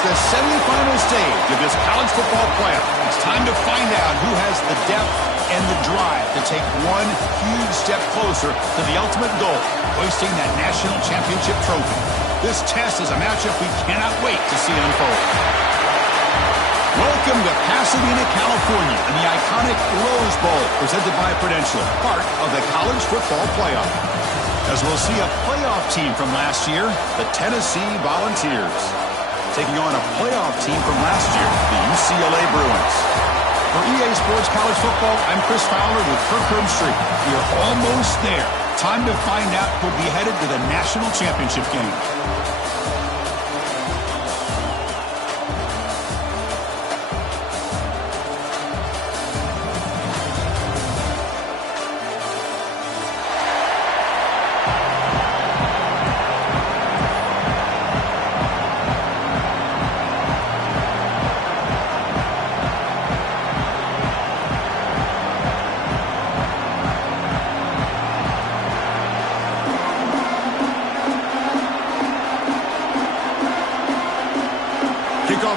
It's the semifinal stage of this college football playoff. It's time to find out who has the depth and the drive to take one huge step closer to the ultimate goal, hoisting that national championship trophy. This test is a matchup we cannot wait to see unfold. Welcome to Pasadena, California, in the iconic Rose Bowl, presented by Prudential, part of the college football playoff. As we'll see a playoff team from last year, the Tennessee Volunteers, taking on a playoff team from last year, the UCLA Bruins. For EA Sports College Football, I'm Chris Fowler with Kirk Herbstreit. We are almost there. Time to find out who'll be headed to the national championship game.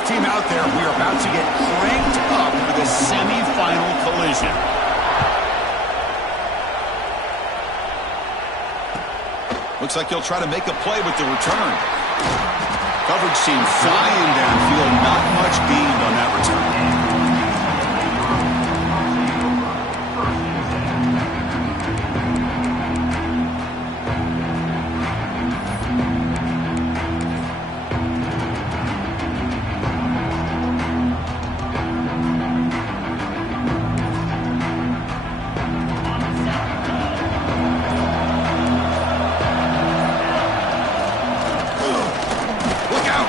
Team out there, we are about to get cranked up for the semifinal collision. Looks like he'll try to make a play with the return. Coverage team flying downfield, not much gained on that return.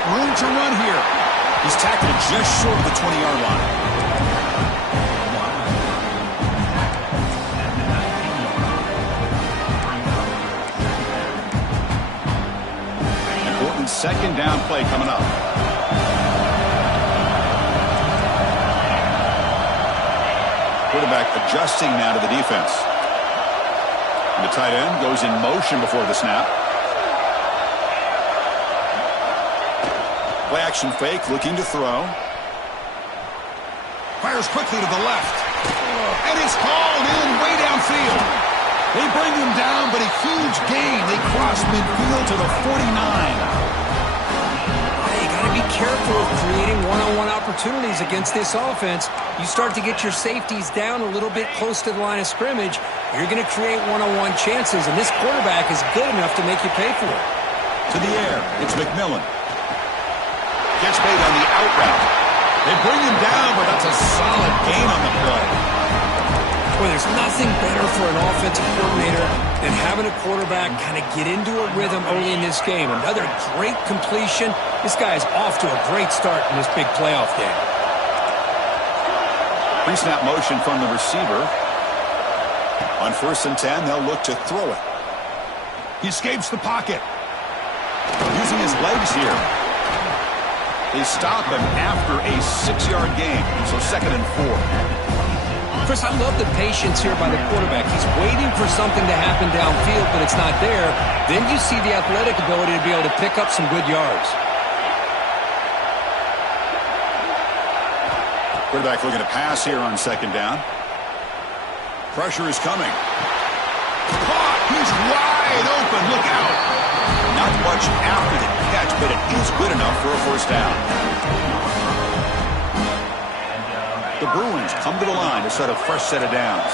Room to run here. He's tackled just short of the 20-yard line. Important second down play coming up. Quarterback adjusting now to the defense. And the tight end goes in motion before the snap. Play action fake, looking to throw. Fires quickly to the left. And it's called in way downfield. They bring him down, but a huge gain. They cross midfield to the 49. Hey, you got to be careful of creating one-on-one opportunities against this offense. You start to get your safeties down a little bit close to the line of scrimmage, you're going to create one-on-one chances, and this quarterback is good enough to make you pay for it. To the air, it's McMillan. Gets made on the out route. They bring him down, but that's a solid gain on the play. Boy, there's nothing better for an offensive coordinator than having a quarterback kind of get into a rhythm early in this game. Another great completion. This guy is off to a great start in this big playoff game. Pre-snap motion from the receiver. On 1st and 10, they'll look to throw it. He escapes the pocket. Using his legs here. They stop him after a 6-yard gain, so 2nd and 4. Chris, I love the patience here by the quarterback. He's waiting for something to happen downfield, but it's not there. Then you see the athletic ability to be able to pick up some good yards. Quarterback looking to pass here on 2nd down. Pressure is coming. Caught! He's wide open. Look out! Not much after the catch, but it is good enough for a 1st down. The Bruins come to the line to set a fresh set of downs.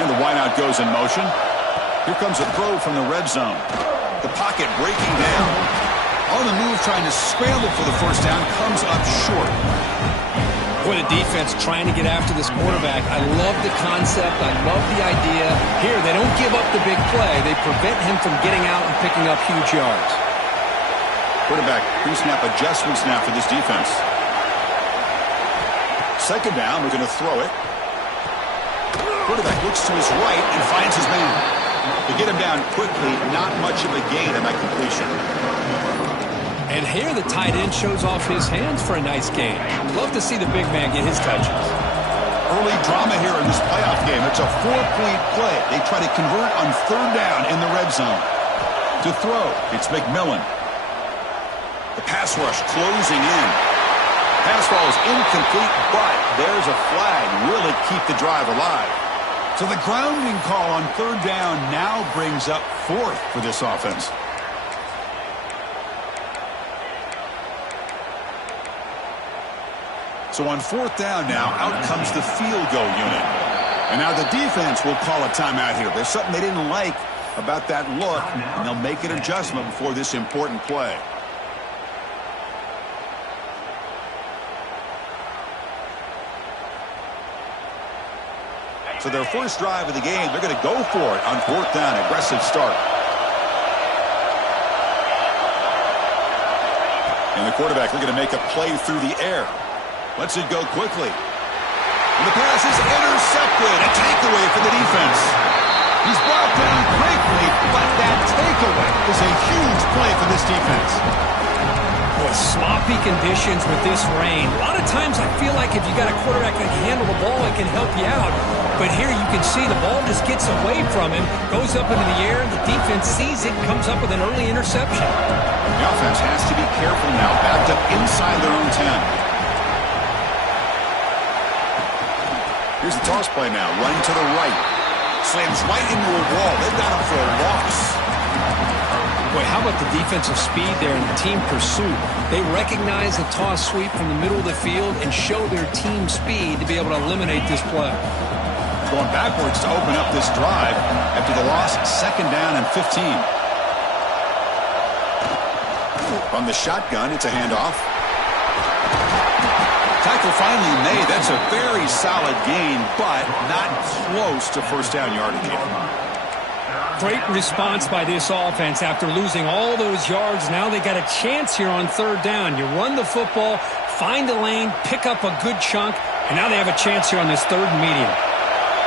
And the wideout goes in motion. Here comes a throw from the red zone. The pocket breaking down. On the move, trying to scramble for the 1st down, comes up short. Boy, the defense trying to get after this quarterback. I love the concept. I love the idea. Here, they don't give up the big play. They prevent him from getting out and picking up huge yards. Quarterback pre-snap adjustments now for this defense. 2nd down, we're going to throw it. Quarterback looks to his right and finds his man. They get him down quickly, not much of a gain on that completion. And here the tight end shows off his hands for a nice game. Love to see the big man get his touches. Early drama here in this playoff game. It's a 4-point play. They try to convert on third down in the red zone. To throw, it's McMillan. The pass rush closing in. Pass ball is incomplete, but there's a flag. Will it keep the drive alive? So the grounding call on third down now brings up fourth for this offense. So on fourth down now, out comes the field goal unit. And now the defense will call a timeout here. There's something they didn't like about that look, and they'll make an adjustment before this important play. So their first drive of the game, they're going to go for it on fourth down. Aggressive start. And the quarterback, they're going to make a play through the air. Lets it go quickly. And the pass is intercepted. A takeaway for the defense. He's brought down quickly, but that takeaway is a huge play for this defense. Boy, sloppy conditions with this rain. A lot of times I feel like if you got a quarterback that can handle the ball, it can help you out. But here you can see the ball just gets away from him, goes up into the air, and the defense sees it, comes up with an early interception. The offense has to be careful now, backed up inside their own 10. Here's the toss play now, running to the right. Slams right into a wall. They've got him for a loss. Boy, how about the defensive speed there in the team pursuit? They recognize the toss sweep from the middle of the field and show their team speed to be able to eliminate this play. Going backwards to open up this drive after the loss, second down and 15. From the shotgun, it's a handoff. Tackle finally made. That's a very solid gain, but not close to first down yardage yet. Great response by this offense after losing all those yards. Now they got a chance here on third down. You run the football, find a lane, pick up a good chunk, and now they have a chance here on this third and medium.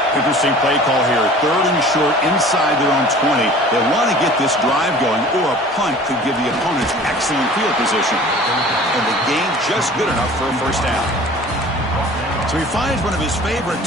Interesting play call here. Third and short inside their own 20. They want to get this drive going, or a punt could give the opponents excellent field position. And the gain just good enough for a first down. So he finds one of his favorite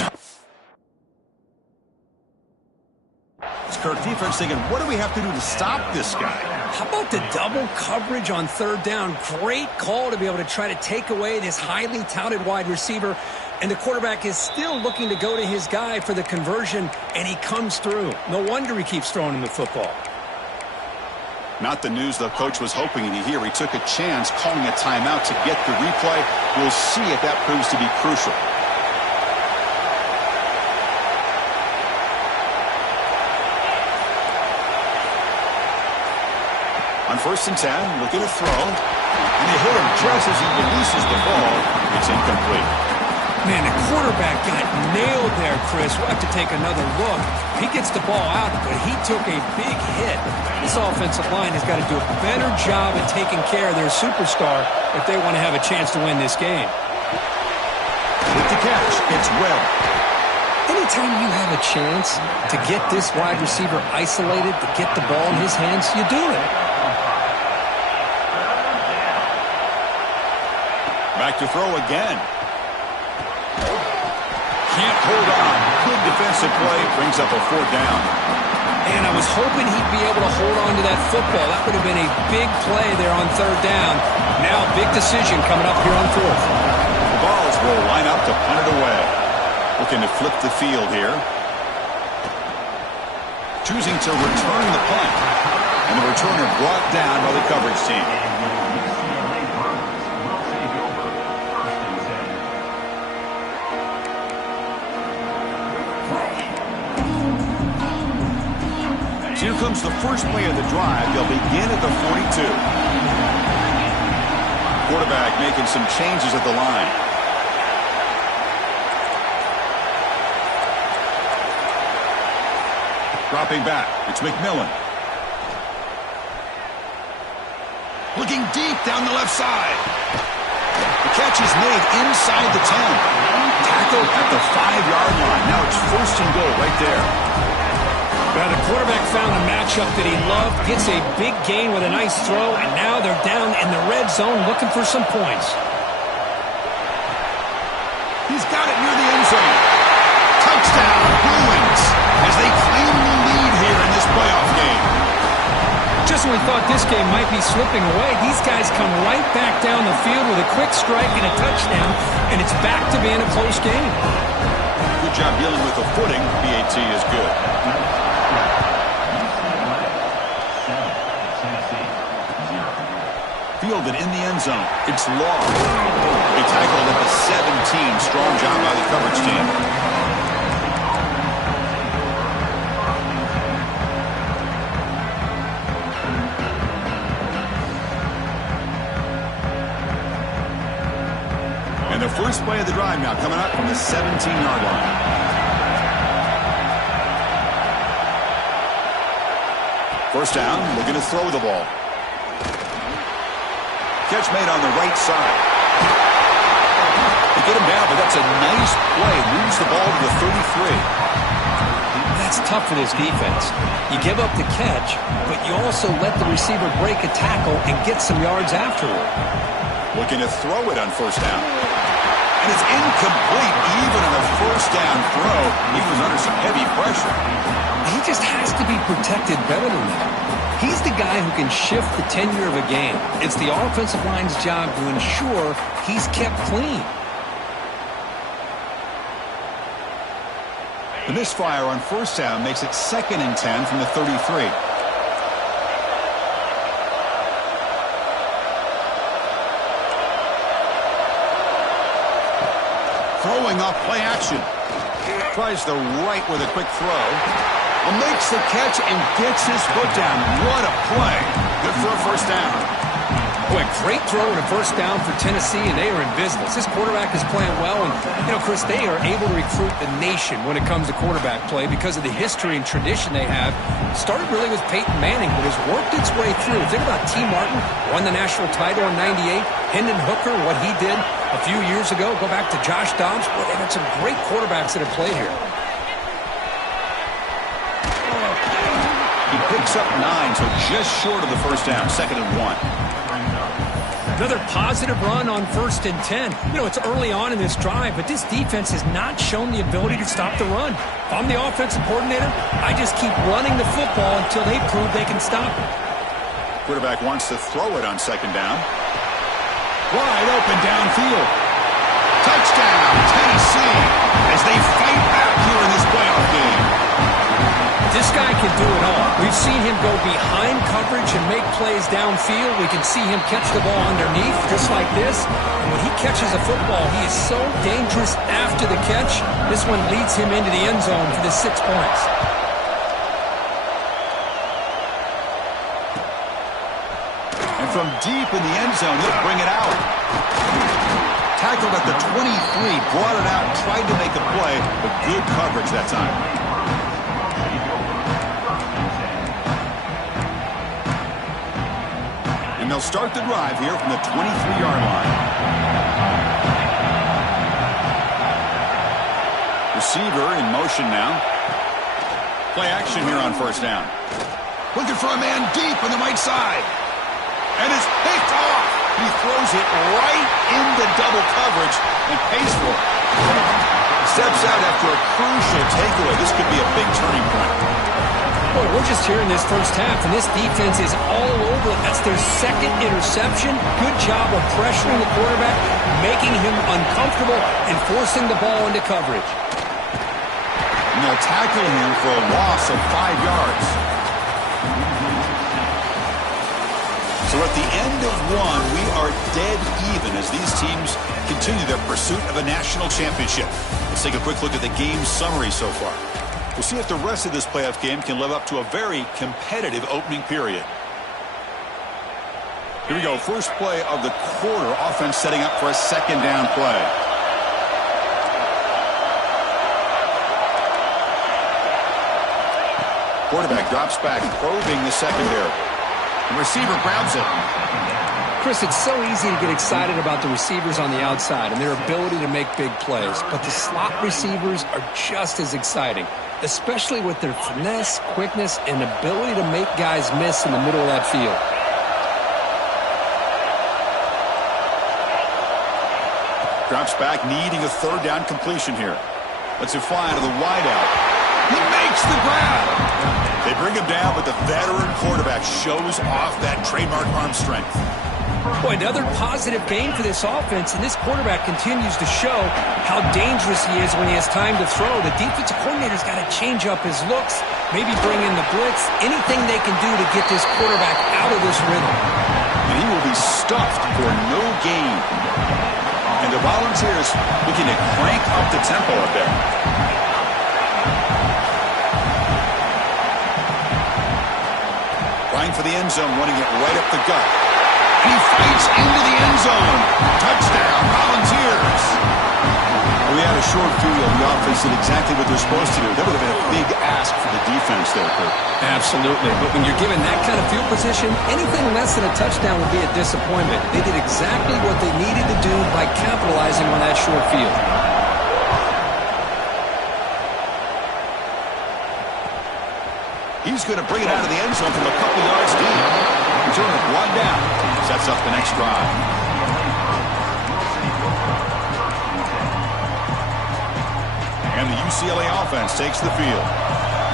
Kirk defense thinking, what do we have to do to stop this guy? How about the double coverage on third down? Great call to be able to try to take away this highly touted wide receiver. And the quarterback is still looking to go to his guy for the conversion, and he comes through. No wonder he keeps throwing him the football. Not the news the coach was hoping to hear. He took a chance calling a timeout to get the replay. We'll see if that proves to be crucial. On first and 10, looking to throw. And they hit him just as he releases the ball. It's incomplete. Man, the quarterback got nailed there, Chris. We'll have to take another look. He gets the ball out, but he took a big hit. This offensive line has got to do a better job of taking care of their superstar if they want to have a chance to win this game. With the catch, it's Webb. Anytime you have a chance to get this wide receiver isolated, to get the ball in his hands, you do it. Back to throw again. Can't hold on. Good defensive play. Brings up a fourth down. And I was hoping he'd be able to hold on to that football. That would have been a big play there on third down. Now, big decision coming up here on fourth. The Balls will line up to punt it away. Looking to flip the field here. Choosing to return the punt. And the returner brought down by the coverage team. Here comes the first play of the drive. They'll begin at the 42. Quarterback making some changes at the line. Dropping back. It's McMillan. Looking deep down the left side. The catch is made inside the 10. Tackled at the 5-yard line. Now it's first and goal right there. Well, the quarterback found a matchup that he loved, gets a big gain with a nice throw, and now they're down in the red zone looking for some points. He's got it near the end zone. Just when we thought this game might be slipping away, these guys come right back down the field with a quick strike and a touchdown, and it's back to being a close game. Good job dealing with the footing. PAT is good. Fielded in the end zone. It's long. He tackled at the 17. Strong job by the coverage team. And the first play of the drive now coming up from the 17-yard line. First down, looking to throw the ball. Catch made on the right side. They get him down, but that's a nice play. Moves the ball to the 33. That's tough for this defense. You give up the catch, but you also let the receiver break a tackle and get some yards afterward. Looking to throw it on first down. And it's incomplete even on a first down throw. He was under some heavy pressure. He just has to be protected better than that. He's the guy who can shift the tenure of a game. It's the offensive line's job to ensure he's kept clean. The misfire on first down makes it 2nd and 10 from the 33. Throwing off play action. Tries the right with a quick throw. Makes the catch and gets his foot down. What a play. Good for a first down. Boy, great throw and a first down for Tennessee, and they are in business. This quarterback is playing well, and, Chris, they are able to recruit the nation when it comes to quarterback play because of the history and tradition they have. Started really with Peyton Manning, but has worked its way through. Think about T. Martin, won the national title in '98. Hendon Hooker, what he did a few years ago. Go back to Josh Dobbs. Boy, they've got some great quarterbacks that have played here. He picks up 9, so just short of the first down, 2nd and 1. Another positive run on 1st and 10. It's early on in this drive, but this defense has not shown the ability to stop the run. If I'm the offensive coordinator, I just keep running the football until they prove they can stop it. Quarterback wants to throw it on 2nd down. Wide open downfield. Touchdown, Tennessee, as they fight back here in this playoff game. This guy can do it all. We've seen him go behind coverage and make plays downfield. We can see him catch the ball underneath, just like this. And when he catches a football, he is so dangerous after the catch. This one leads him into the end zone for the 6 points. And from deep in the end zone, they'll bring it out. Tackled at the 23, brought it out, tried to make a play, but good coverage that time. And they'll start the drive here from the 23-yard line. Receiver in motion now. Play action here on first down. Looking for a man deep on the right side. And it's picked off. He throws it right into double coverage and pays for it. Steps out after a crucial takeaway. This could be a big turning point. Boy, we're just here in this first half, and this defense is all over it. That's their 2nd interception. Good job of pressuring the quarterback, making him uncomfortable, and forcing the ball into coverage. And they'll tackle him for a loss of 5 yards. So at the end of 1, we are dead even as these teams continue their pursuit of a national championship. Let's take a quick look at the game summary so far. We'll see if the rest of this playoff game can live up to a very competitive opening period. Here we go. First play of the quarter. Offense setting up for a 2nd down play. Quarterback drops back, probing the secondary. The receiver grabs it. Chris, it's so easy to get excited about the receivers on the outside and their ability to make big plays, but the slot receivers are just as exciting, especially with their finesse, quickness, and ability to make guys miss in the middle of that field. Drops back, needing a 3rd down completion here. Lets it fly into the wideout. He makes makes the grab. They bring him down, but the veteran quarterback shows off that trademark arm strength. Boy, another positive game for this offense, and this quarterback continues to show how dangerous he is when he has time to throw. The defensive coordinator's got to change up his looks, maybe bring in the blitz, anything they can do to get this quarterback out of this rhythm. And he will be stuffed for no gain. And the Volunteers looking to crank up the tempo a bit. Going for the end zone, running it right up the gut. He fights into the end zone. Touchdown, Volunteers. We had a short field. The offense did exactly what they're supposed to do. That would have been a big ask for the defense there, Kurt. Absolutely. But when you're given that kind of field position, anything less than a touchdown would be a disappointment. They did exactly what they needed to do by capitalizing on that short field. He's going to bring it out of the end zone from a couple yards deep. Return it one down. Sets up the next drive. And the UCLA offense takes the field.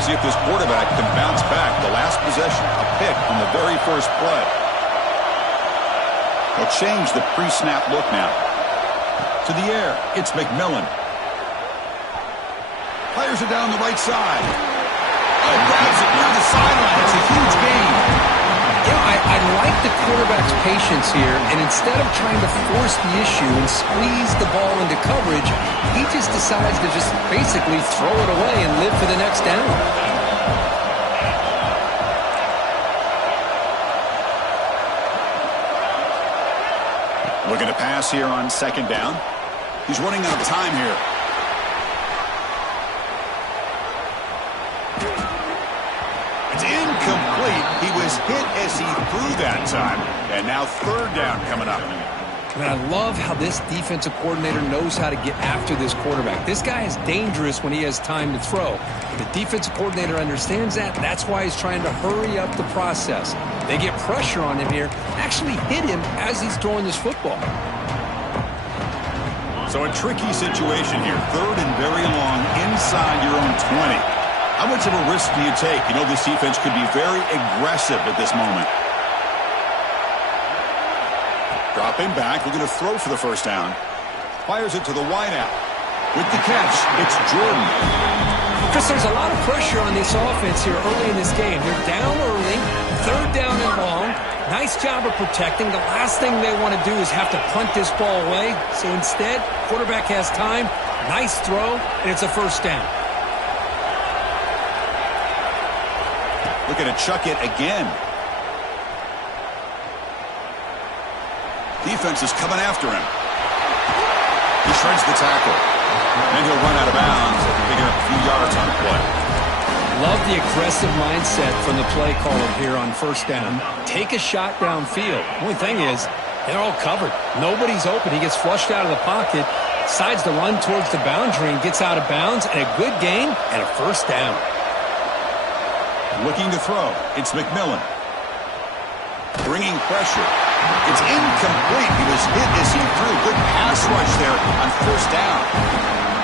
See if this quarterback can bounce back. The last possession, a pick on the very first play. They'll change the pre-snap look now. To the air, it's McMillan. Fires it down the right side. Oh, grabs it near the sideline. It's a huge gain. I like the quarterback's patience here, and instead of trying to force the issue and squeeze the ball into coverage, he just decides to just basically throw it away and live for the next down. Looking to pass here on second down. He's running out of time here. It's incomplete. He was hit as he threw that time. And now third down coming up. And I love how this defensive coordinator knows how to get after this quarterback. This guy is dangerous when he has time to throw. The defensive coordinator understands that. That's why he's trying to hurry up the process. They get pressure on him here, actually hit him as he's throwing this football. So a tricky situation here. Third and very long inside your own 20. How much of a risk do you take? You know this defense could be very aggressive at this moment. Dropping back, looking to throw for the first down. Fires it to the wideout. With the catch, it's Jordan. Chris, there's a lot of pressure on this offense here early in this game. They're down early, third down and long. Nice job of protecting. The last thing they want to do is have to punt this ball away. So instead, quarterback has time, nice throw, and it's a first down. Looking to chuck it again. Defense is coming after him. He shreds the tackle. And he'll run out of bounds, picking up a few yards on the play. Love the aggressive mindset from the play caller here on first down. Take a shot downfield. The only thing is, they're all covered. Nobody's open. He gets flushed out of the pocket, decides to run towards the boundary and gets out of bounds, and a good gain and a first down. Looking to throw. It's McMillan. Bringing pressure. It's incomplete. He was hit as he threw. Good pass rush there on first down.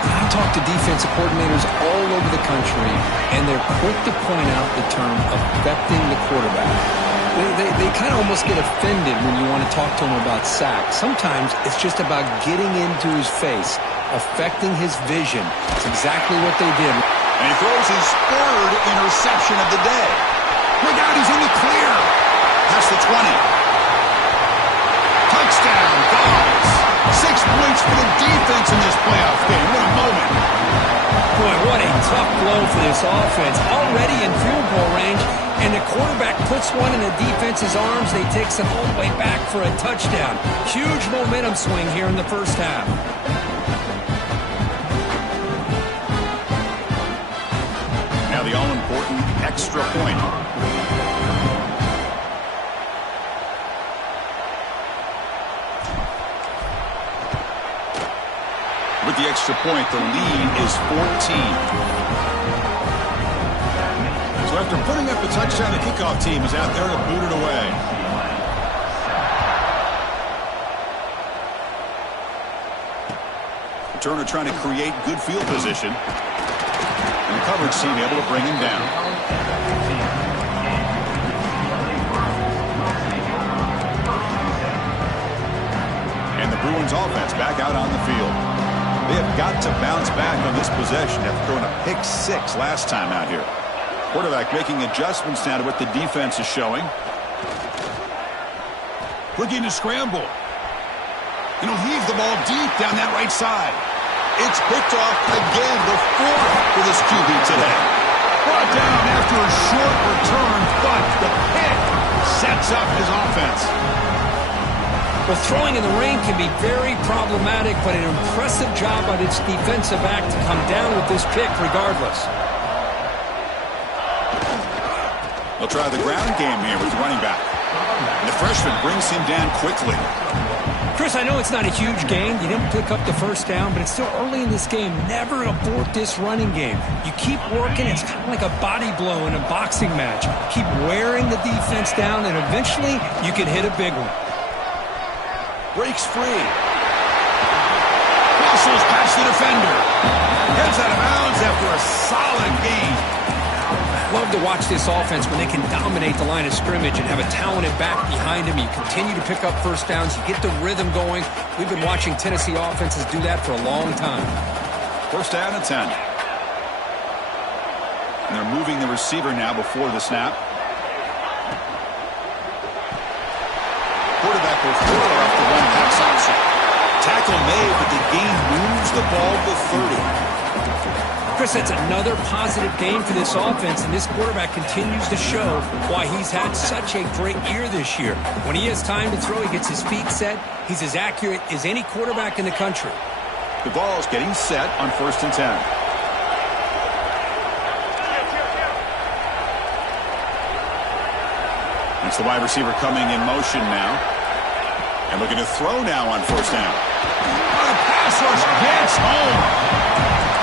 I talk to defensive coordinators all over the country, and they're quick to point out the term affecting the quarterback. They kind of almost get offended when you want to talk to them about sacks. Sometimes it's just about getting into his face, affecting his vision. It's exactly what they did. And he throws his third interception of the day. Look out, he's in the clear. Past the 20. Touchdown, Vols. 6 points for the defense in this playoff game. What a moment. Boy, what a tough blow for this offense. Already in field goal range, and the quarterback puts one in the defense's arms. They takes it all the way back for a touchdown. Huge momentum swing here in the first half. The all-important extra point. With the extra point, the lead is 14. So after putting up the touchdown, the kickoff team is out there to boot it away. Turner trying to create good field position. And the coverage team able to bring him down. And the Bruins offense back out on the field. They have got to bounce back on this possession after throwing a pick-6 last time out here. Quarterback making adjustments now to what the defense is showing. Looking to scramble. And he'll heave the ball deep down that right side. It's picked off again, the 4th for this QB today. Brought down after a short return, but the pick sets up his offense. Well, throwing in the rain can be very problematic, but an impressive job by its defensive back to come down with this pick regardless. They'll try the ground game here with the running back. And the freshman brings him down quickly. Chris, I know it's not a huge gain. You didn't pick up the first down, but it's still early in this game. Never abort this running game. You keep working. It's kind of like a body blow in a boxing match. Keep wearing the defense down, and eventually you can hit a big one. Breaks free. Muscles past the defender. Heads out of bounds after a solid gain. Love to watch this offense when they can dominate the line of scrimmage and have a talented back behind them. You continue to pick up first downs. You get the rhythm going. We've been watching Tennessee offenses do that for a long time. First down and 10. And they're moving the receiver now before the snap. Quarterback will throw after one pass option. Tackle made, but the gain moves the ball to 30. Chris, that's another positive game for this offense, and this quarterback continues to show why he's had such a great year this year. When he has time to throw, he gets his feet set. He's as accurate as any quarterback in the country. The ball's getting set on 1st and 10. It's the wide receiver coming in motion now. And looking to throw now on 1st down. Oh, the pass rush gets home.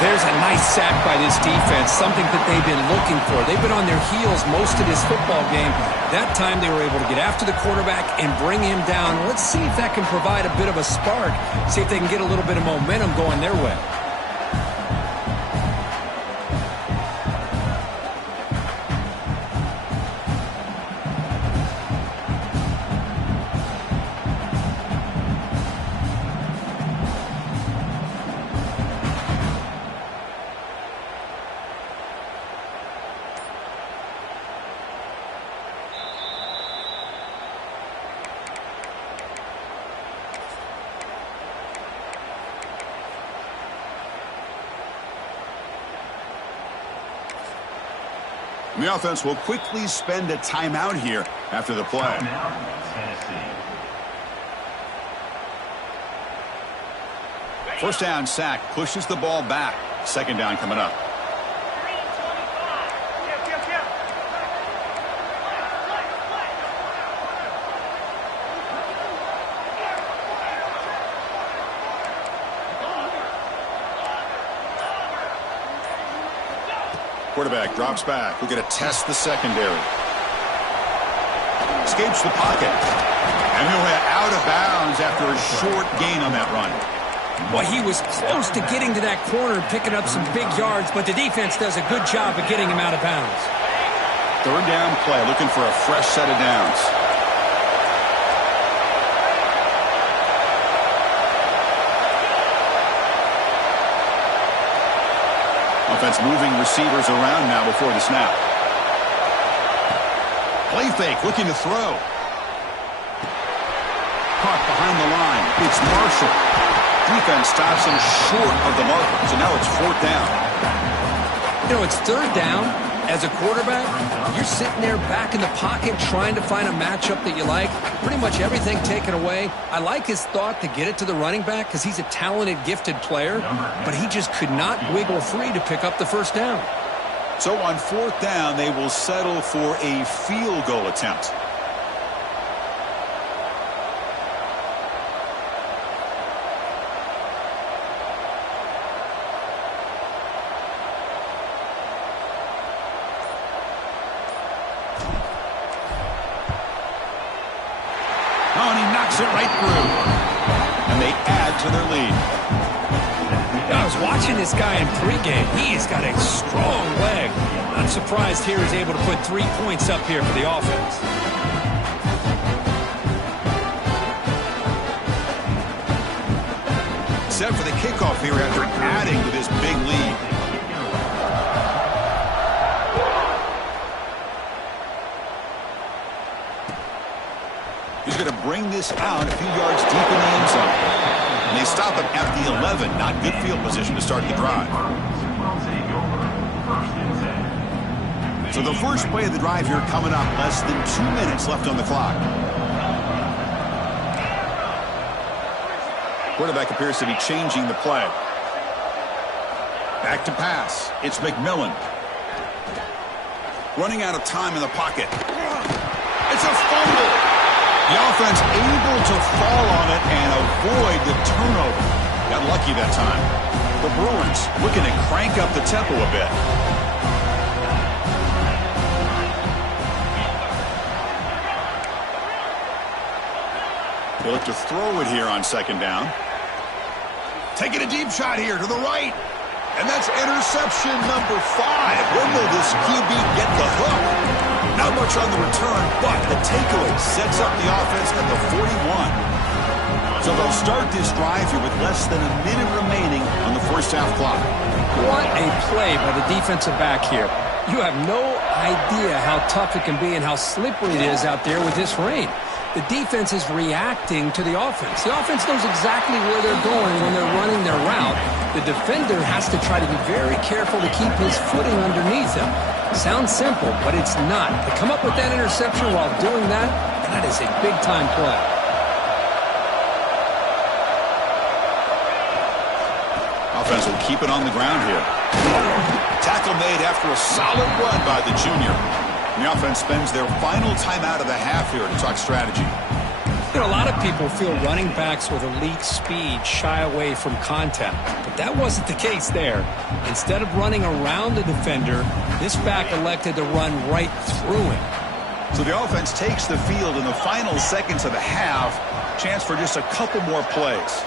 There's a nice sack by this defense, something that they've been looking for. They've been on their heels most of this football game. That time they were able to get after the quarterback and bring him down. Let's see if that can provide a bit of a spark, see if they can get a little bit of momentum going their way. The offense will quickly spend a timeout here after the play. First down sack pushes the ball back. 2nd down coming up. Quarterback drops back. We're going to test the secondary. Escapes the pocket. And he'll head out of bounds after a short gain on that run. Well, he was close to getting to that corner, picking up some big yards, but the defense does a good job of getting him out of bounds. 3rd down play, looking for a fresh set of downs. Offense moving receivers around now before the snap. Play fake, looking to throw. Caught behind the line. It's Marshall. Defense stops him short of the marker, so now it's 4th down. You know, it's 3rd down. As a quarterback, you're sitting there back in the pocket trying to find a matchup that you like. Pretty much everything taken away. I like his thought to get it to the running back because he's a talented, gifted player, but he just could not wiggle free to pick up the 1st down. So on 4th down, they will settle for a field goal attempt. Oh, and he knocks it right through. And they add to their lead. Oh, was watching this guy in pregame. He's got a strong leg. Not surprised here he's able to put 3 points up here for the offense. Set for the kickoff here after adding to this big lead. He's going to bring this out a few yards deep in the end zone. And they stop him at the 11. Not good field position to start the drive. So the first play of the drive here coming up. Less than 2 minutes left on the clock. Quarterback appears to be changing the play. Back to pass. It's McMillan. Running out of time in the pocket. It's a fumble. The offense able to fall on it and avoid the turnover. Got lucky that time. The Bruins looking to crank up the tempo a bit. They look to throw it here on second down. Taking a deep shot here to the right. And that's interception number 5. When will this QB get the hook? Not much on the return, but the takeaway sets up the offense at the 41. So they'll start this drive here with less than a minute remaining on the first half clock. What a play by the defensive back here. You have no idea how tough it can be and how slippery it is out there with this rain. The defense is reacting to the offense. The offense knows exactly where they're going when they're running their route. The defender has to try to be very careful to keep his footing underneath him. Sounds simple, but it's not. To come up with that interception while doing that, that is a big-time play. Offense will keep it on the ground here. Tackle made after a solid run by the junior. And the offense spends their final timeout of the half here to talk strategy. You know, a lot of people feel running backs with elite speed shy away from contact, but that wasn't the case there. Instead of running around the defender, this back elected to run right through him. So the offense takes the field in the final seconds of the half. Chance for just a couple more plays.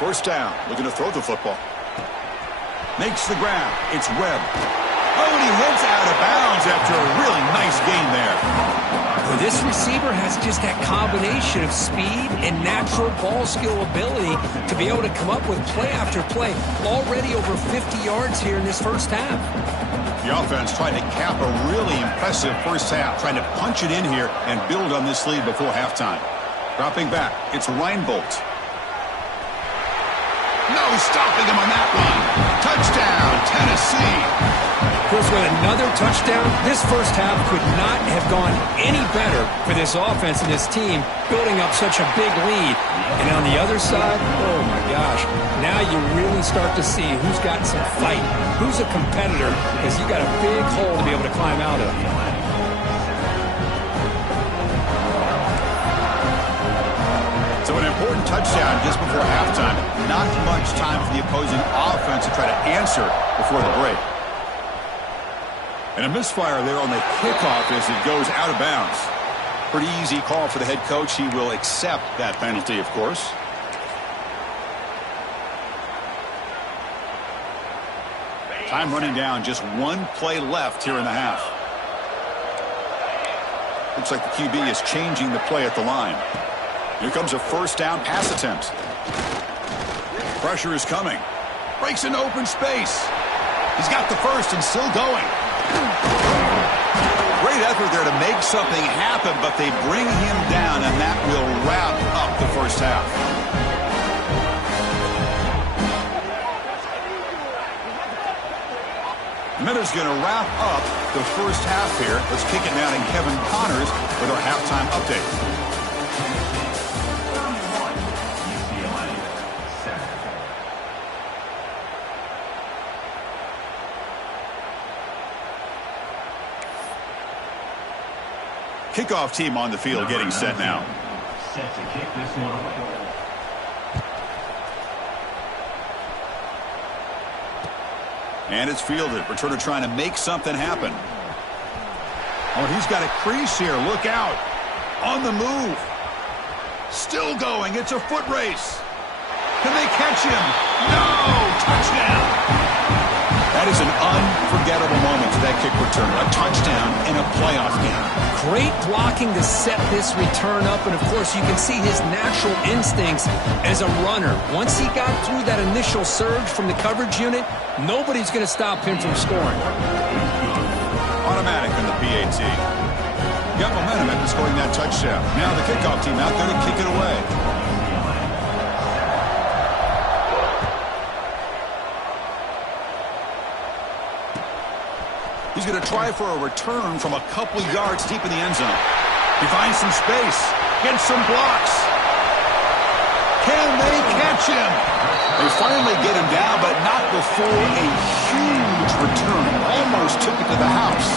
First down, looking to throw the football. Makes the grab. It's Webb. Oh, and he heads out of bounds after a really nice gain there. Well, this receiver has just that combination of speed and natural ball skill ability to be able to come up with play after play. Already over 50 yards here in this first half. The offense trying to cap a really impressive first half, trying to punch it in here and build on this lead before halftime. Dropping back, it's Reinbolt. No stopping him on that one. Touchdown, Tennessee. Of course, with another touchdown, this first half could not have gone any better for this offense and this team, building up such a big lead. And on the other side, oh my gosh, now you really start to see who's got some fight, who's a competitor, because you got a big hole to be able to climb out of. So an important touchdown just before halftime. Not much time for the opposing offense to try to answer before the break. And a misfire there on the kickoff as it goes out of bounds. Pretty easy call for the head coach. He will accept that penalty, of course. Time running down. Just one play left here in the half. Looks like the QB is changing the play at the line. Here comes a first down pass attempt. Pressure is coming. Breaks into open space. He's got the first and still going. Great effort there to make something happen, but they bring him down, and that will wrap up the first half. The minute's going to wrap up the first half here. Let's kick it down to Kevin Connors with our halftime update. Kickoff team on the field getting set now. Set to kick this one away. And it's fielded. Returner trying to make something happen. Oh, he's got a crease here. Look out. On the move. Still going. It's a foot race. Can they catch him? No! Touchdown! That is an unforgettable moment to that kick return. A touchdown in a playoff game. Great blocking to set this return up, and of course you can see his natural instincts as a runner. Once he got through that initial surge from the coverage unit, nobody's going to stop him from scoring. Automatic on the PAT. Got momentum after scoring that touchdown. Now the kickoff team out there to kick it away. He's going to try for a return from a couple yards deep in the end zone. He finds some space. Gets some blocks. Can they catch him? They finally get him down, but not before a huge return. Almost took it to the house.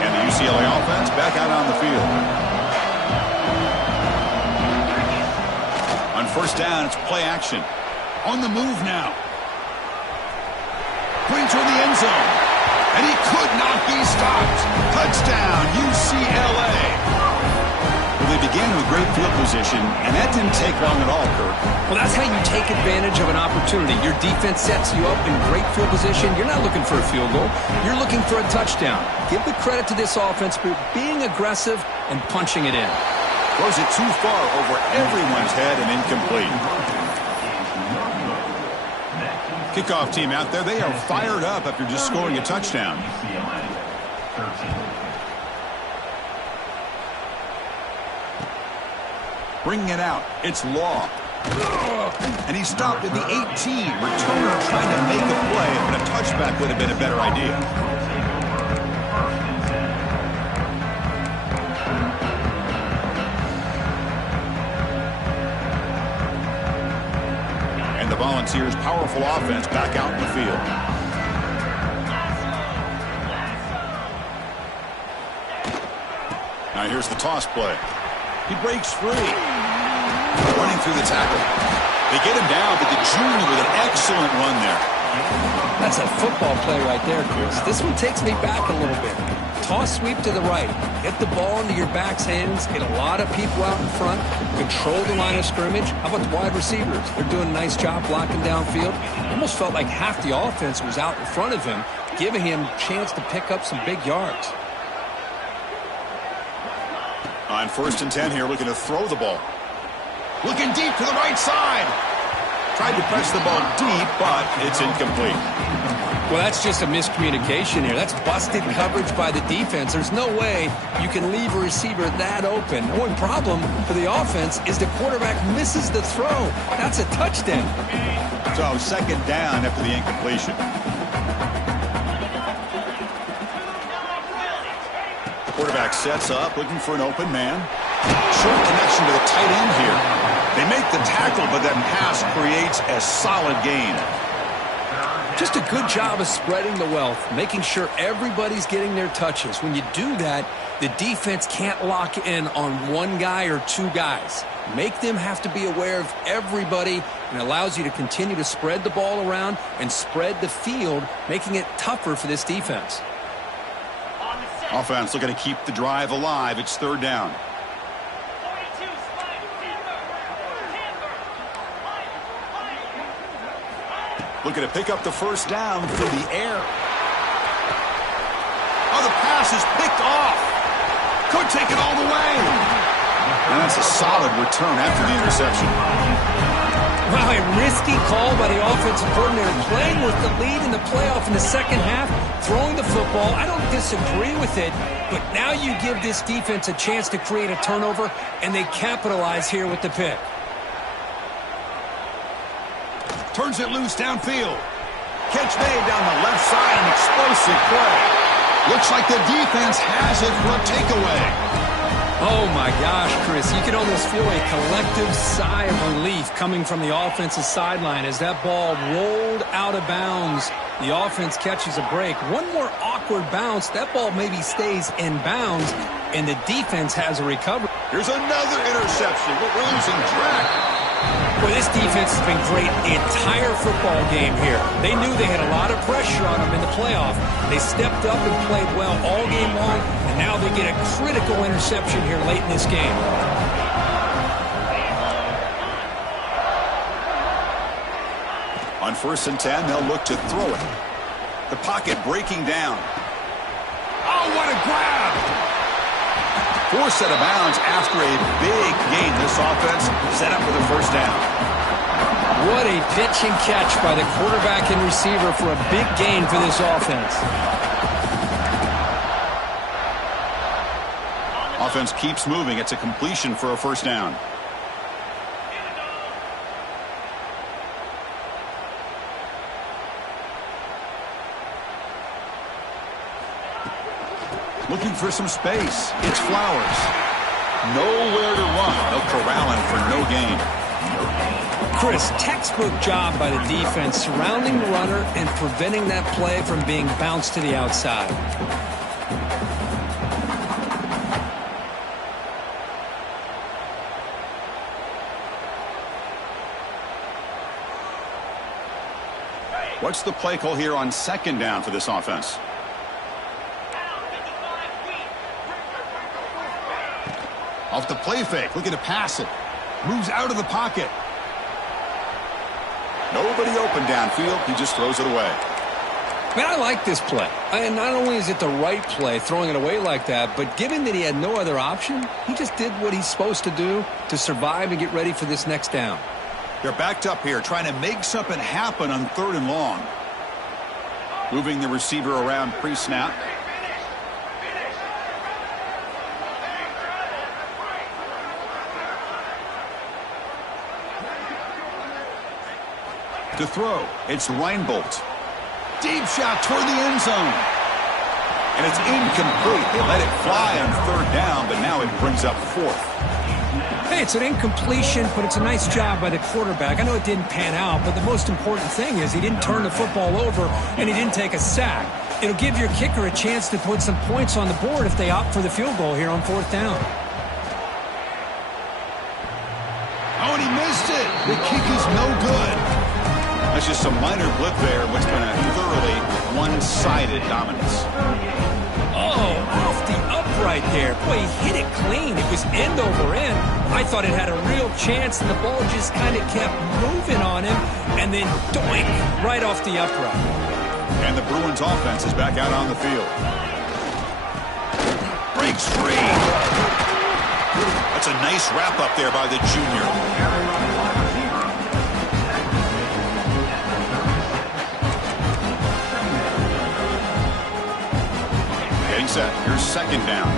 And the UCLA offense back out on the field. On first down, it's play action. On the move now. Putting toward the end zone. And he could not be stopped. Touchdown, UCLA. Well, they began with great field position, and that didn't take long at all, Kirk. Well, that's how you take advantage of an opportunity. Your defense sets you up in great field position. You're not looking for a field goal. You're looking for a touchdown. Give the credit to this offense for being aggressive and punching it in. Throws it too far over everyone's head and incomplete. Kickoff team out there, they are fired up after just scoring a touchdown. Bringing it out, it's Law. And he stopped at the 18. Returner trying to make a play, but a touchback would have been a better idea. The Volunteers' powerful offense back out in the field. Now here's the toss play. He breaks free. Running through the tackle. They get him down, but the junior with an excellent run there. That's a football play right there, Chris. This one takes me back a little bit. Toss sweep to the right. Get the ball into your back's hands. Get a lot of people out in front. Control the line of scrimmage. How about the wide receivers? They're doing a nice job blocking downfield. Almost felt like half the offense was out in front of him, giving him a chance to pick up some big yards. On first and 10 here, looking to throw the ball. Looking deep to the right side. Tried to press the ball deep, but it's incomplete. Well, that's just a miscommunication here. That's busted coverage by the defense. There's no way you can leave a receiver that open. The only problem for the offense is the quarterback misses the throw. That's a touchdown. So second down after the incompletion. Quarterback sets up, looking for an open man. Short connection to the tight end here. They make the tackle, but that pass creates a solid gain. Just a good job of spreading the wealth, making sure everybody's getting their touches. When you do that, the defense can't lock in on one guy or two guys. Make them have to be aware of everybody, and allows you to continue to spread the ball around and spread the field, making it tougher for this defense. Offense looking to keep the drive alive. It's third down. Looking to pick up the first down through the air. Oh, the pass is picked off. Could take it all the way. And that's a solid return after the interception. Wow, a risky call by the offensive coordinator, playing with the lead in the playoff in the second half, throwing the football. I don't disagree with it, but now you give this defense a chance to create a turnover, and they capitalize here with the pick. Turns it loose downfield. Catch made down the left side, an explosive play. Looks like the defense has it for a takeaway. Oh, my gosh, Chris. You can almost feel a collective sigh of relief coming from the offensive sideline as that ball rolled out of bounds. The offense catches a break. One more awkward bounce. That ball maybe stays in bounds, and the defense has a recovery. Here's another interception. We're losing track. Boy, this defense has been great the entire football game here. They knew they had a lot of pressure on them in the playoff. They stepped up and played well all game long, and now they get a critical interception here late in this game. On 1st and 10, they'll look to throw it. The pocket breaking down. Oh, what a grab! Forced out of bounds after a big gain. This offense set up for the first down. What a pitch and catch by the quarterback and receiver for a big gain for this offense. Offense keeps moving. It's a completion for a first down. Looking for some space. It's Flowers. Nowhere to run. They'll corral him for no gain. Chris, textbook job by the defense surrounding the runner and preventing that play from being bounced to the outside. What's the play call here on 2nd down for this offense? Off the play fake, looking to pass it. Moves out of the pocket. Nobody open downfield. He just throws it away. Man, I like this play. And not only is it the right play, throwing it away like that, but given that he had no other option, he just did what he's supposed to do to survive and get ready for this next down. They're backed up here, trying to make something happen on 3rd and long. Moving the receiver around pre-snap. To throw, it's Reinbolt. Deep shot toward the end zone. And it's incomplete. They let it fly on 3rd down, but now it brings up 4th. Hey, it's an incompletion, but it's a nice job by the quarterback. I know it didn't pan out, but the most important thing is he didn't turn the football over and he didn't take a sack. It'll give your kicker a chance to put some points on the board if they opt for the field goal here on 4th down. Oh, and he missed it. The kick is no good. That's just a minor blip there. What's been a thoroughly one-sided dominance. Oh, off the upright there. Boy, he hit it clean. It was end over end. I thought it had a real chance, and the ball just kind of kept moving on him, and then doink, right off the upright. And the Bruins offense is back out on the field. Breaks free. That's a nice wrap up there by the junior. Getting set. Here's 2nd down.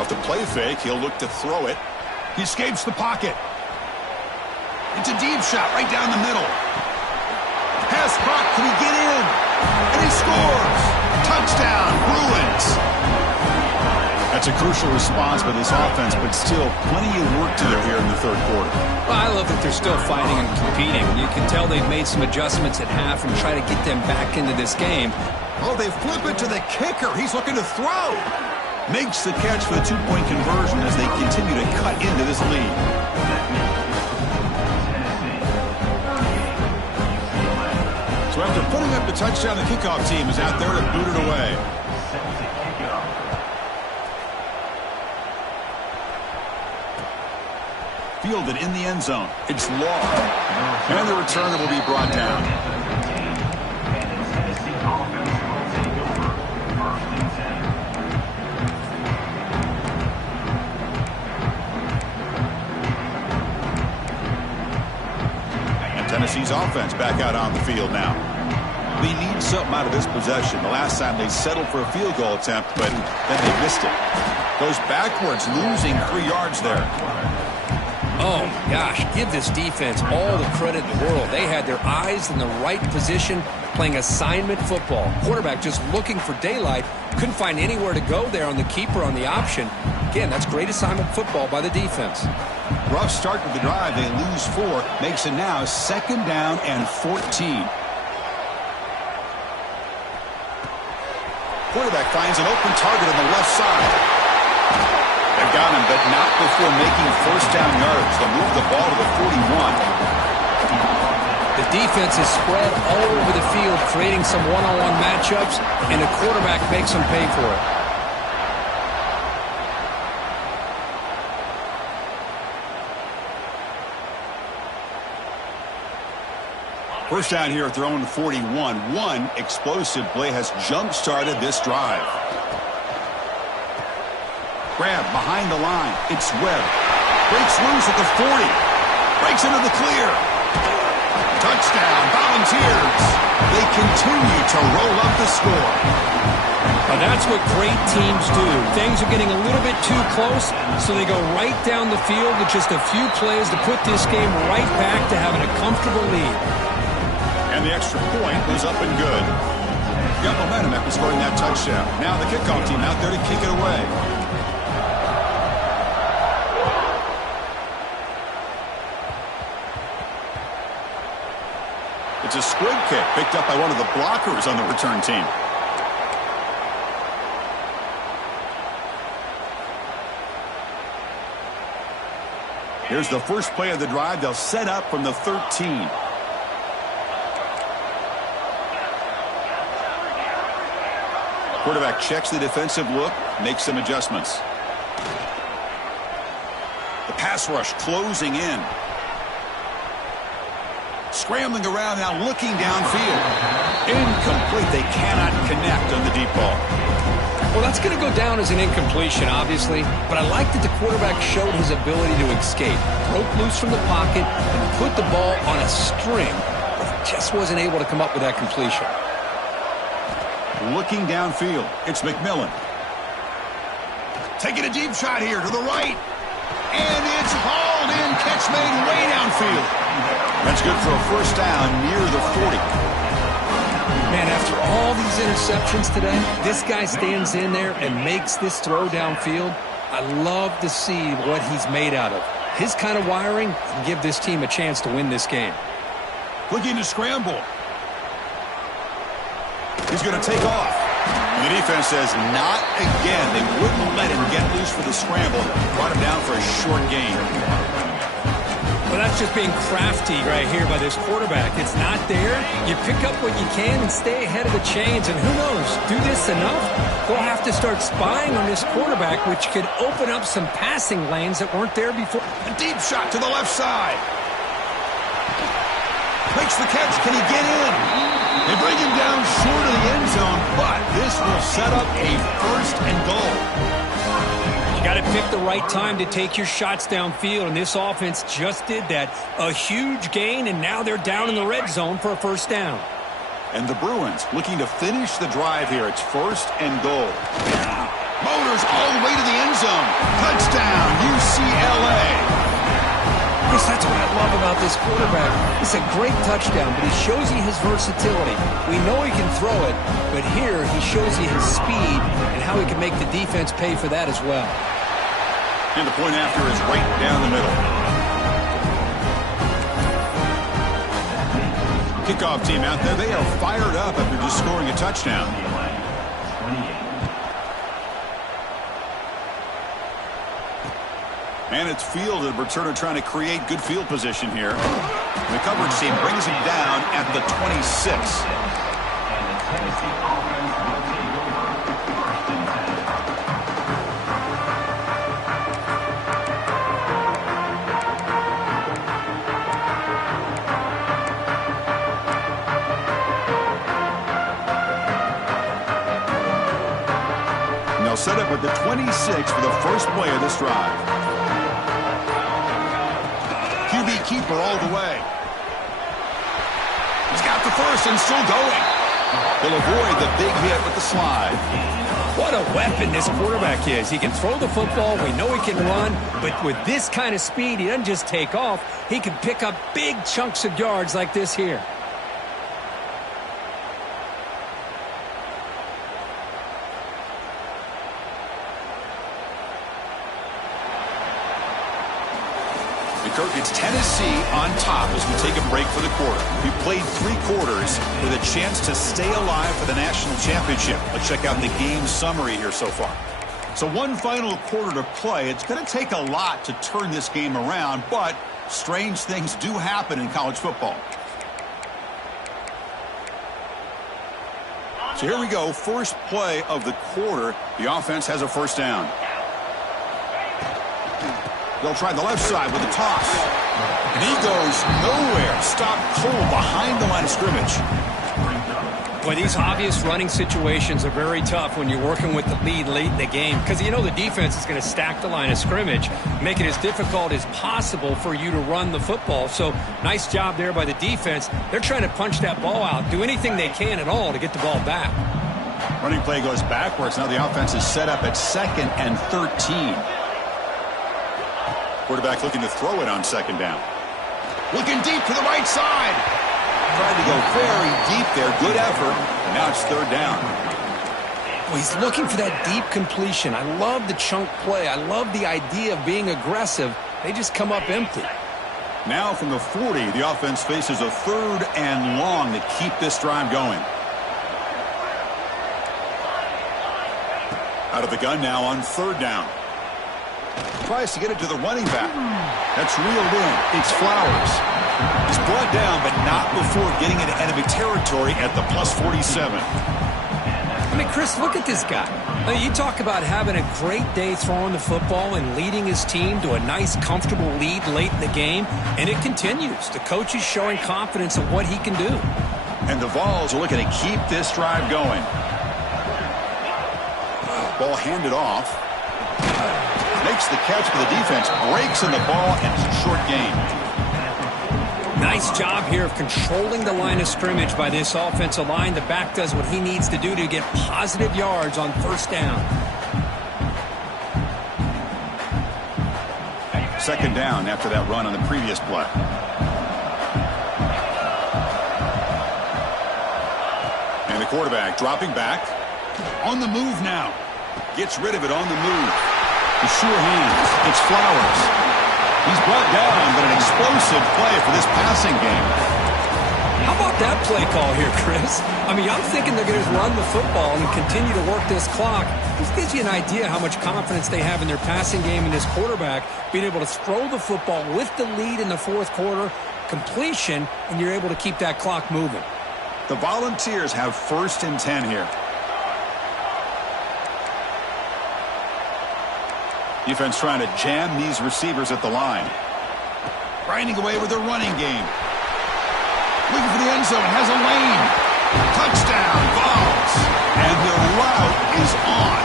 Off the play fake, he'll look to throw it. He escapes the pocket. It's a deep shot right down the middle. Pass caught. Can he get in? And he scores. Touchdown, Bruins. That's a crucial response by this offense, but still plenty of work to do here in the 3rd quarter. Well, I love that they're still fighting and competing. You can tell they've made some adjustments at half and try to get them back into this game. Oh, they flip it to the kicker. He's looking to throw. Makes the catch for the 2-point conversion as they continue to cut into this lead. So after putting up the touchdown, the kickoff team is out there to boot it away. Fielded in the end zone. It's long. And the returner will be brought down. And Tennessee's offense back out on the field now. They need something out of this possession. The last time they settled for a field goal attempt, but then they missed it. Goes backwards, losing 3 yards there. Oh, gosh, give this defense all the credit in the world. They had their eyes in the right position, playing assignment football. Quarterback just looking for daylight. Couldn't find anywhere to go there on the keeper on the option. Again, that's great assignment football by the defense. Rough start to the drive. They lose 4. Makes it now 2nd down and 14. Quarterback finds an open target on the left side. They've got him, but not before making first down yards. They'll move the ball to the 41. The defense is spread all over the field, creating some one-on-one matchups, and the quarterback makes them pay for it. First down here at their own 41. One explosive play has jump-started this drive. Grab behind the line. It's Webb. Breaks loose at the 40. Breaks into the clear. Touchdown, Volunteers. They continue to roll up the score. Now that's what great teams do. Things are getting a little bit too close, so they go right down the field with just a few plays to put this game right back to having a comfortable lead. And the extra point was up and good. Got momentum after scoring that touchdown. Now the kickoff team out there to kick it away. It's a squib kick picked up by one of the blockers on the return team. Here's the first play of the drive. They'll set up from the 13. Quarterback checks the defensive look, makes some adjustments. The pass rush closing in. Scrambling around now, looking downfield. Incomplete. They cannot connect on the deep ball. Well, that's going to go down as an incompletion, obviously, but I like that the quarterback showed his ability to escape. Broke loose from the pocket and put the ball on a string, but just wasn't able to come up with that completion. Looking downfield, it's McMillan. Taking a deep shot here to the right. And it's hauled in. Catch made way downfield. That's good for a first down near the 40. Man, after all these interceptions today, this guy stands in there and makes this throw downfield. I love to see what he's made out of. His kind of wiring can give this team a chance to win this game. Looking to scramble. He's going to take off. And the defense says not again. They wouldn't let him get loose for the scramble. Brought him down for a short gain. Well, that's just being crafty right here by this quarterback. It's not there. You pick up what you can and stay ahead of the chains. And who knows, do this enough, they'll have to start spying on this quarterback, which could open up some passing lanes that weren't there before. A deep shot to the left side. Makes the catch. Can he get in? They bring him down short of the end zone, but this will set up a first and goal. You got to pick the right time to take your shots downfield, and this offense just did that. A huge gain, and now they're down in the red zone for a first down. And the Bruins looking to finish the drive here. It's first and goal. Motors all the way to the end zone. Touchdown, UCLA. Chris, that's what I love about this quarterback. It's a great touchdown, but he shows you his versatility. We know he can throw it, but here he shows you his speed and how he can make the defense pay for that as well. And the point after is right down the middle. Kickoff team out there. They are fired up after just scoring a touchdown. And it's fielded. Returner trying to create good field position here. The coverage team brings him down at the 26. And they'll set up at the 26 for the first play of this drive. QB keeper all the way. He's got the first and still going. He'll avoid the big hit with the slide. What a weapon this quarterback is. He can throw the football. We know he can run. But with this kind of speed, he doesn't just take off. He can pick up big chunks of yards like this here. Kirk, it's Tennessee on top as we take a break for the quarter. We played 3 quarters with a chance to stay alive for the national championship. Let's check out the game summary here so far. So one final quarter to play. It's going to take a lot to turn this game around, but strange things do happen in college football. So here we go, first play of the quarter. The offense has a first down. They'll try the left side with a toss. And he goes nowhere. Stopped cold behind the line of scrimmage. Boy, these obvious running situations are very tough when you're working with the lead late in the game because you know the defense is going to stack the line of scrimmage, make it as difficult as possible for you to run the football. So nice job there by the defense. They're trying to punch that ball out, do anything they can at all to get the ball back. Running play goes backwards. Now the offense is set up at 2nd and 13. Quarterback looking to throw it on 2nd down. Looking deep to the right side. Tried to go very deep there. Good effort. And now it's 3rd down. Well, he's looking for that deep completion. I love the chunk play. I love the idea of being aggressive. They just come up empty. Now from the 40, the offense faces a 3rd and long to keep this drive going. Out of the gun now on 3rd down. Tries to get it to the running back. That's reeled in. It's Flowers. He's brought down, but not before getting into enemy territory at the +47. I mean, Chris, look at this guy. I mean, you talk about having a great day throwing the football and leading his team to a nice, comfortable lead late in the game, and it continues. The coach is showing confidence of what he can do. And the Vols are looking to keep this drive going. Ball handed off. Makes the catch for the defense. Breaks in the ball, and it's a short gain. Nice job here of controlling the line of scrimmage by this offensive line. The back does what he needs to do to get positive yards on 1st down. 2nd down after that run on the previous play. And the quarterback dropping back. On the move now. Gets rid of it on the move. The sure hands. It's Flowers. He's brought down, but an explosive play for this passing game. How about that play call here, Chris? I mean, I'm thinking they're going to run the football and continue to work this clock. This gives you an idea how much confidence they have in their passing game and this quarterback being able to throw the football with the lead in the 4th quarter, completion, and you're able to keep that clock moving. The Volunteers have 1st and 10 here. Defense trying to jam these receivers at the line. Grinding away with their running game. Looking for the end zone. Has a lane. Touchdown, Vols. And the route is on.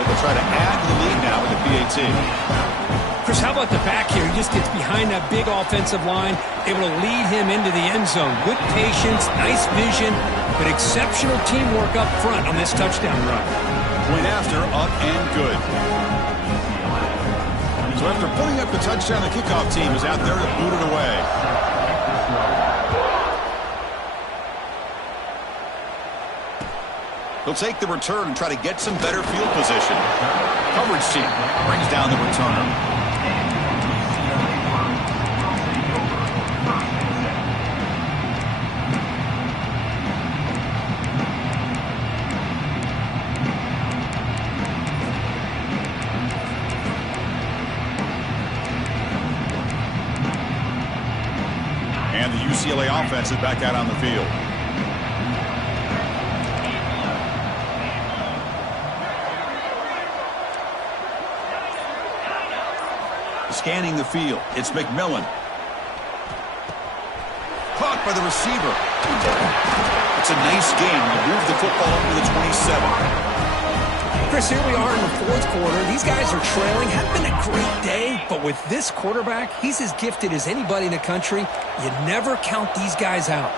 But they'll try to add to the lead now with the PAT. Chris, how about the back here? He just gets behind that big offensive line, able to lead him into the end zone. Good patience, nice vision, but exceptional teamwork up front on this touchdown run. Point after, up and good. So after putting up the touchdown, the kickoff team is out there to boot it away. He'll take the return and try to get some better field position. Coverage team brings down the returner. And the UCLA offense is back out on the field. Scanning the field. It's McMillan. Caught by the receiver. It's a nice game to move the football up to the 27. Chris, here we are in the 4th quarter. These guys are trailing. Hadn't been a great day, but with this quarterback, he's as gifted as anybody in the country. You never count these guys out.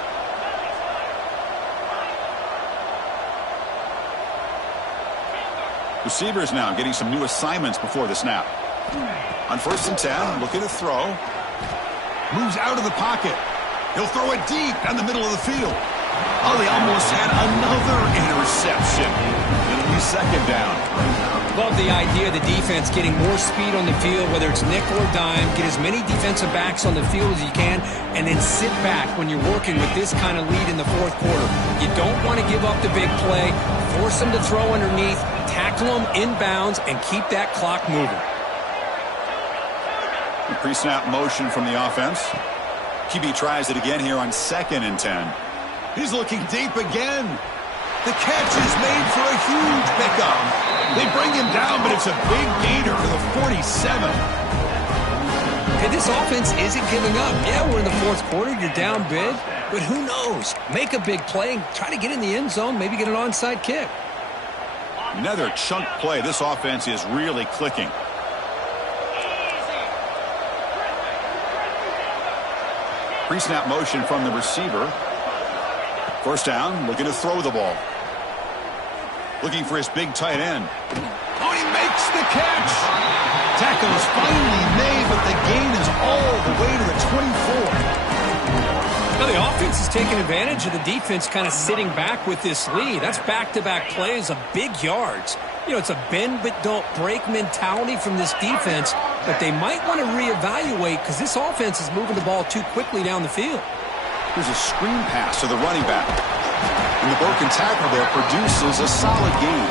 Receivers now getting some new assignments before the snap. On 1st and 10, looking to throw. Moves out of the pocket. He'll throw it deep down the middle of the field. Oh, they almost had another interception. It'll be second down. Love the idea of the defense getting more speed on the field, whether it's nickel or dime. Get as many defensive backs on the field as you can, and then sit back when you're working with this kind of lead in the fourth quarter. You don't want to give up the big play. Force them to throw underneath, tackle them inbounds, and keep that clock moving. Pre-snap motion from the offense. QB tries it again here on 2nd and 10. He's looking deep again. The catch is made for a huge pickup. They bring him down, but it's a big gainer for the 47. And this offense isn't giving up. Yeah, we're in the fourth quarter. You're down big. But who knows? Make a big play. Try to get in the end zone. Maybe get an onside kick. Another chunk play. This offense is really clicking. Pre-snap motion from the receiver. First down, looking to throw the ball. Looking for his big tight end. Oh, he makes the catch. Tackle is finally made, but the gain is all the way to the 24. Now the offense is taking advantage of the defense kind of sitting back with this lead. That's back-to-back plays of big yards. You know, it's a bend but don't break mentality from this defense, but they might want to reevaluate because this offense is moving the ball too quickly down the field. Here's a screen pass to the running back. And the broken tackle there produces a solid gain.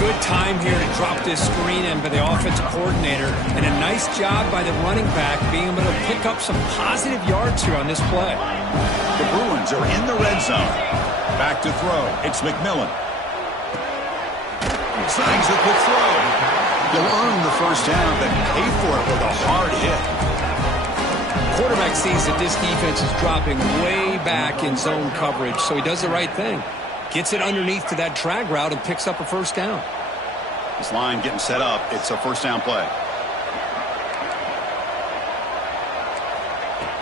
Good time here to drop this screen in by the offensive coordinator, and a nice job by the running back being able to pick up some positive yards here on this play. The Bruins are in the red zone. Back to throw. It's McMillan. Signs a quick throw. You'll earn the first down, but pay for it with a hard hit. Quarterback sees that this defense is dropping way back in zone coverage, so he does the right thing. Gets it underneath to that drag route and picks up a first down. This line getting set up. It's a first down play.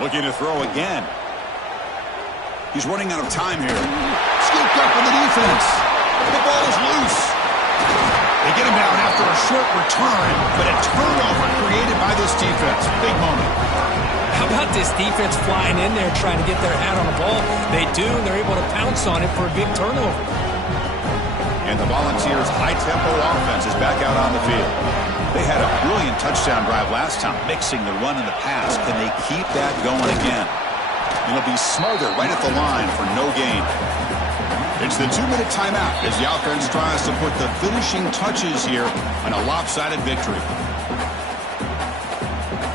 Looking to throw again. He's running out of time here. Scooped up in the defense. The ball is loose. They get him down after a short return, but a turnover created by this defense. Big moment. How about this defense flying in there trying to get their hat on the ball? They do, and they're able to pounce on it for a big turnover. And the Volunteers' high-tempo offense is back out on the field. They had a brilliant touchdown drive last time, mixing the run and the pass. Can they keep that going again? It'll be smothered right at the line for no gain. It's the 2-minute timeout as the offense tries to put the finishing touches here on a lopsided victory.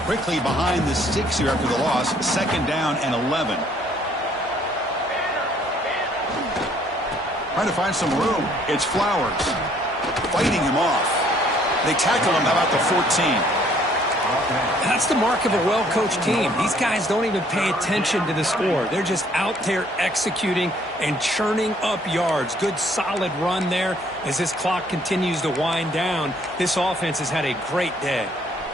Quickly behind the sticks here after the loss. 2nd down and 11. Trying to find some room. It's Flowers. Fighting him off. They tackle him about the 14. That's the mark of a well-coached team. These guys don't even pay attention to the score. They're just out there executing and churning up yards. Good, solid run there as this clock continues to wind down. This offense has had a great day.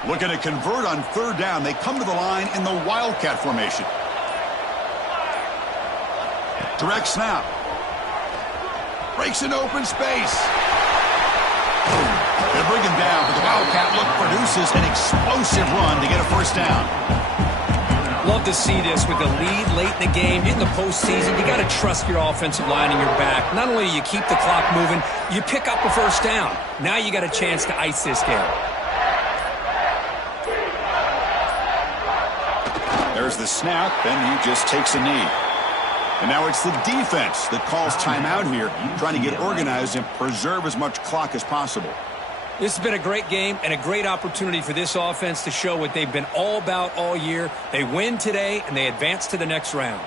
Looking to convert on 3rd down. They come to the line in the Wildcat formation. Direct snap. Breaks an open space. They bring him down, but the Wildcat look produces an explosive run to get a first down. Love to see this with the lead late in the game. In the postseason, you got to trust your offensive line and your back. Not only do you keep the clock moving, you pick up a first down. Now you got a chance to ice this game. There's the snap, and he just takes a knee. And now it's the defense that calls timeout here, trying to get organized and preserve as much clock as possible. This has been a great game and a great opportunity for this offense to show what they've been all about all year. They win today, and they advance to the next round.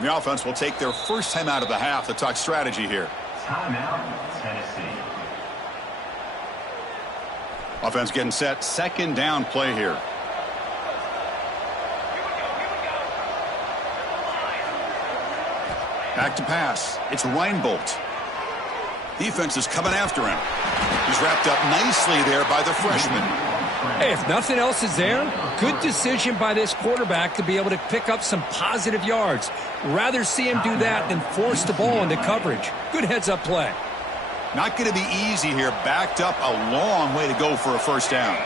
The offense will take their first time out of the half to talk strategy here. Timeout, Tennessee. Offense getting set. 2nd down play here. Back to pass. It's Reinbolt. Defense is coming after him. He's wrapped up nicely there by the freshman. Hey, if nothing else is there, good decision by this quarterback to be able to pick up some positive yards. Rather see him do that than force the ball into coverage. Good heads-up play. Not going to be easy here. Backed up a long way to go for a first down.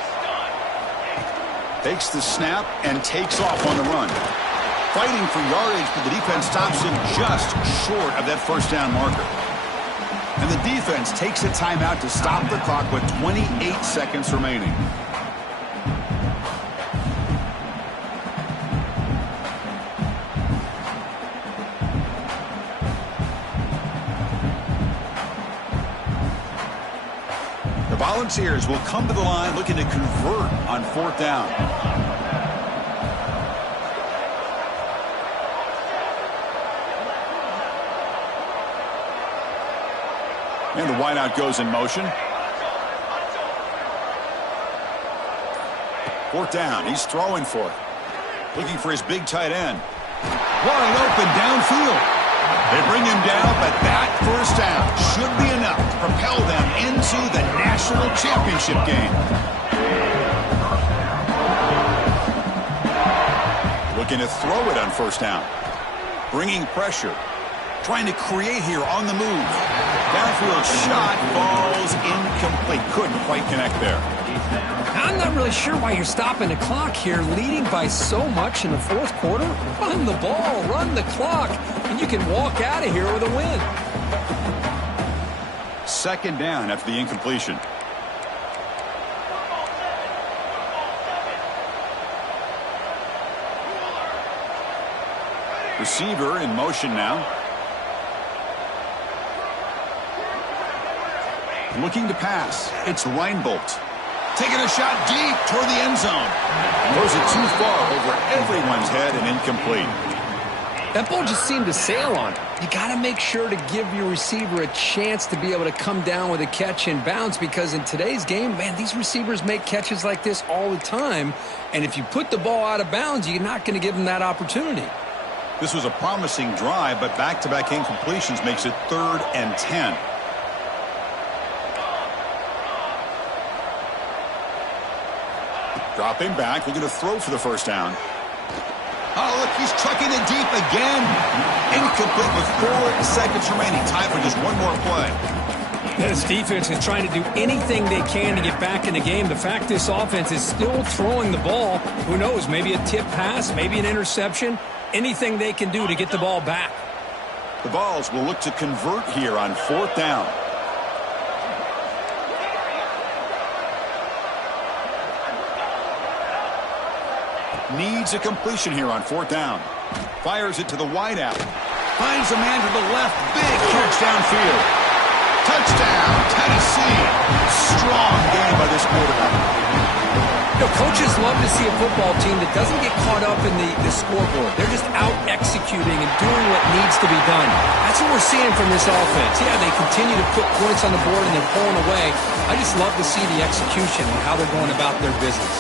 Takes the snap and takes off on the run. Fighting for yardage, but the defense stops him just short of that first down marker. And the defense takes a timeout to stop the clock with 28 seconds remaining. The Volunteers will come to the line looking to convert on fourth down. And the wideout goes in motion. Fourth down. He's throwing for it. Looking for his big tight end. Wide open downfield. They bring him down, but that first down should be enough to propel them into the national championship game. Looking to throw it on first down. Bringing pressure. Trying to create here on the move. Downfield shot falls incomplete. Couldn't quite connect there. I'm not really sure why you're stopping the clock here, leading by so much in the fourth quarter. Run the ball, run the clock, and you can walk out of here with a win. Second down after the incompletion. Receiver in motion now. Looking to pass. It's Reinbolt. Taking a shot deep toward the end zone. Throws it too far over everyone's head and incomplete. That ball just seemed to sail on. You got to make sure to give your receiver a chance to be able to come down with a catch and bounce, because in today's game, man, these receivers make catches like this all the time. And if you put the ball out of bounds, you're not going to give them that opportunity. This was a promising drive, but back-to-back incompletions makes it 3rd and 10. Dropping back, looking to throw for the first down. Oh, look, he's trucking it deep again. Incomplete with 4 seconds remaining. Time for just one more play. This defense is trying to do anything they can to get back in the game. The fact this offense is still throwing the ball, who knows, maybe a tip pass, maybe an interception, anything they can do to get the ball back. The Vols will look to convert here on 4th down. Needs a completion here on 4th down. Fires it to the wideout. Finds a man to the left. Big catch downfield. Touchdown, Tennessee. Strong game by this quarterback. You know, coaches love to see a football team that doesn't get caught up in the scoreboard. They're just out executing and doing what needs to be done. That's what we're seeing from this offense. Yeah, they continue to put points on the board and they're pulling away. I just love to see the execution and how they're going about their business.